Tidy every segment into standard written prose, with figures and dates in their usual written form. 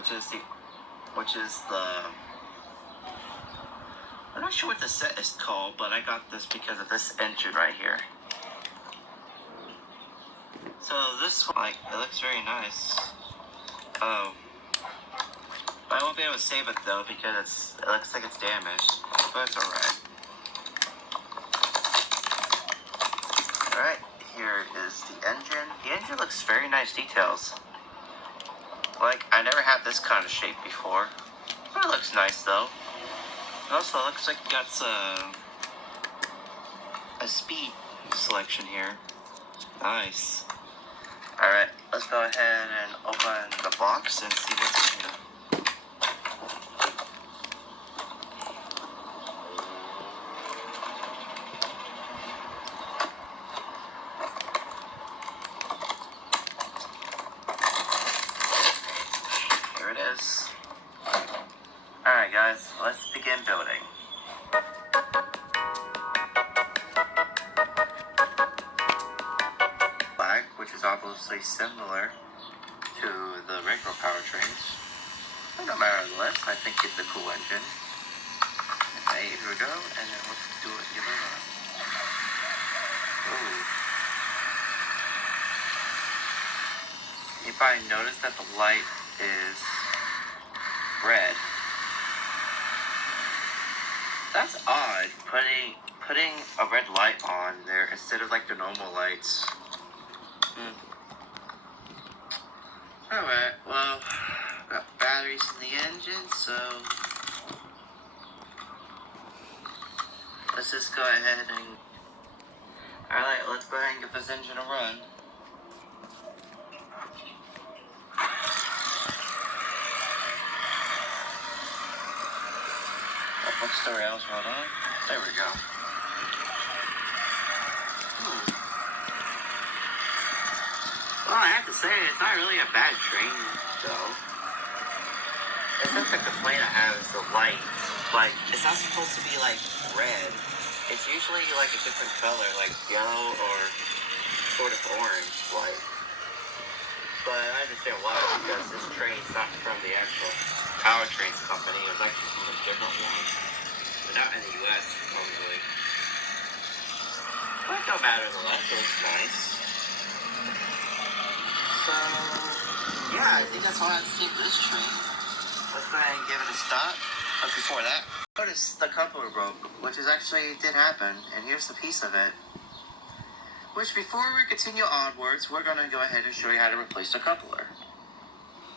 which is the I'm not sure what the set is called, but I got this because of this engine right here. So this one, like, it looks very nice. I won't be able to save it though because it looks like it's damaged, but it's alright. Alright, here is the engine. The engine looks very nice details. Like, I never had this kind of shape before. But it looks nice though. It also looks like it got a speed selection here. Nice. Alright, let's go ahead and open the box and see what's in here. Here it is. Alright guys, let's begin building. Which is obviously similar to the regular powertrains. But no matter less, I think it's a cool engine. Okay, here we go, and then let's do it. Give it a run. Ooh. You probably noticed that the light is red. That's odd, putting a red light on there instead of like the normal lights. Alright, well, got batteries in the engine, so let's just go ahead and... Alright, let's go ahead and give this engine a run. What story else wrote on? There we go. Well, I have to say, it's not really a bad train, though. It's just a complaint I have is the light. Like, it's not supposed to be, like, red. It's usually, like, a different color, like yellow or sort of orange light. But I understand why, because this train's not from the actual powertrains company. It's actually from a different one. But not in the U.S., probably. But it don't matter, the light looks nice. So, yeah, I think that's all I have to say for this train. Let's go ahead and give it a stop. But before that, notice the coupler broke, which is actually did happen, and here's the piece of it. Which, before we continue onwards, we're going to go ahead and show you how to replace the coupler.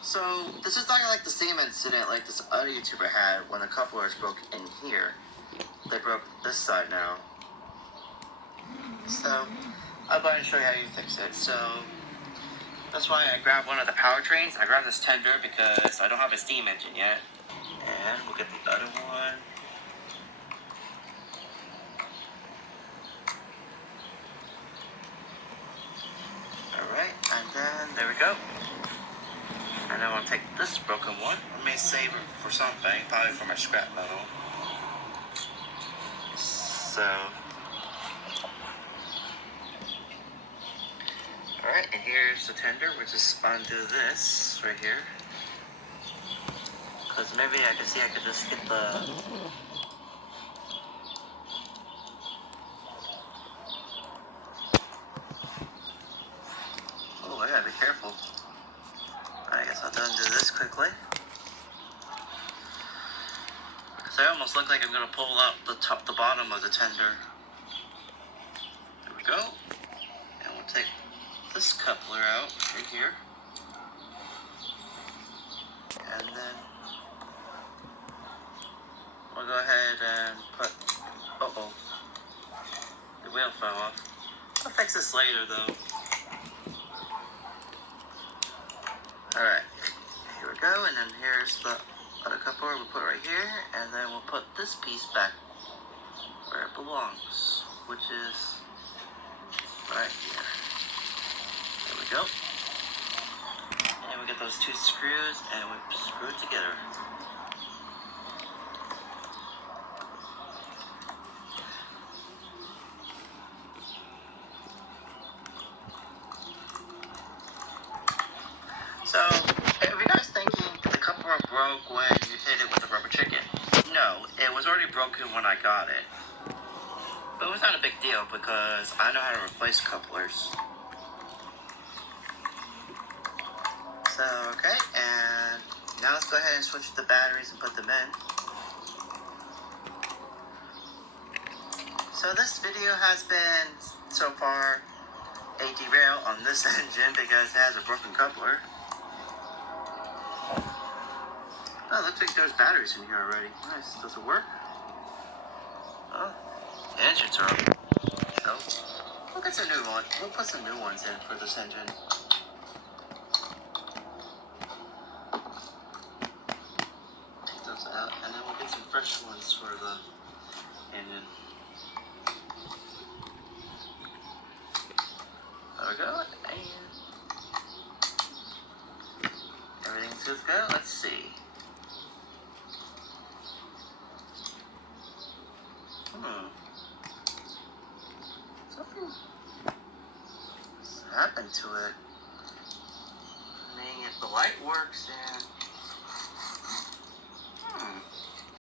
So, this is not like the same incident like this other YouTuber had when the coupler is broke in here. They broke this side now. So, I'll go ahead and show you how you fix it. So, that's why I grabbed one of the powertrains. I grabbed this tender because I don't have a steam engine yet. And we'll get the other one. Alright, and then there we go. And then we'll take this broken one. I may save it for something, probably for my scrap metal. So, alright, and here's the tender. We'll just undo this right here. Because maybe I can see I could just get the... Oh, I gotta be careful. I guess I'll have to undo this quickly. Because I almost look like I'm gonna pull out the bottom of the tender. There we go. And we'll take this coupler out right here. And then we'll go ahead and put... Uh-oh. The wheel fell off. I'll fix this later though. Alright. Here we go, and then here's the other coupler we'll put right here, and then we'll put this piece back where it belongs, which is right here. There we go. And we get those two screws, and we screw it together. So, if you guys thinking the coupler about it. But it was not a big deal because I know how to replace couplers. So, okay, and now let's go ahead and switch the batteries and put them in. So this video has been, so far, a derail on this engine because it has a broken coupler. Oh, looks like there's batteries in here already. Nice. Does it work? Oh, the engines are up. So, we'll get some new ones. We'll put some new ones in for this engine. Take those out, and then we'll get some fresh ones for the engine. There we go, and everything's good to go. Let's see. Something happened to it. I mean, if the light works, then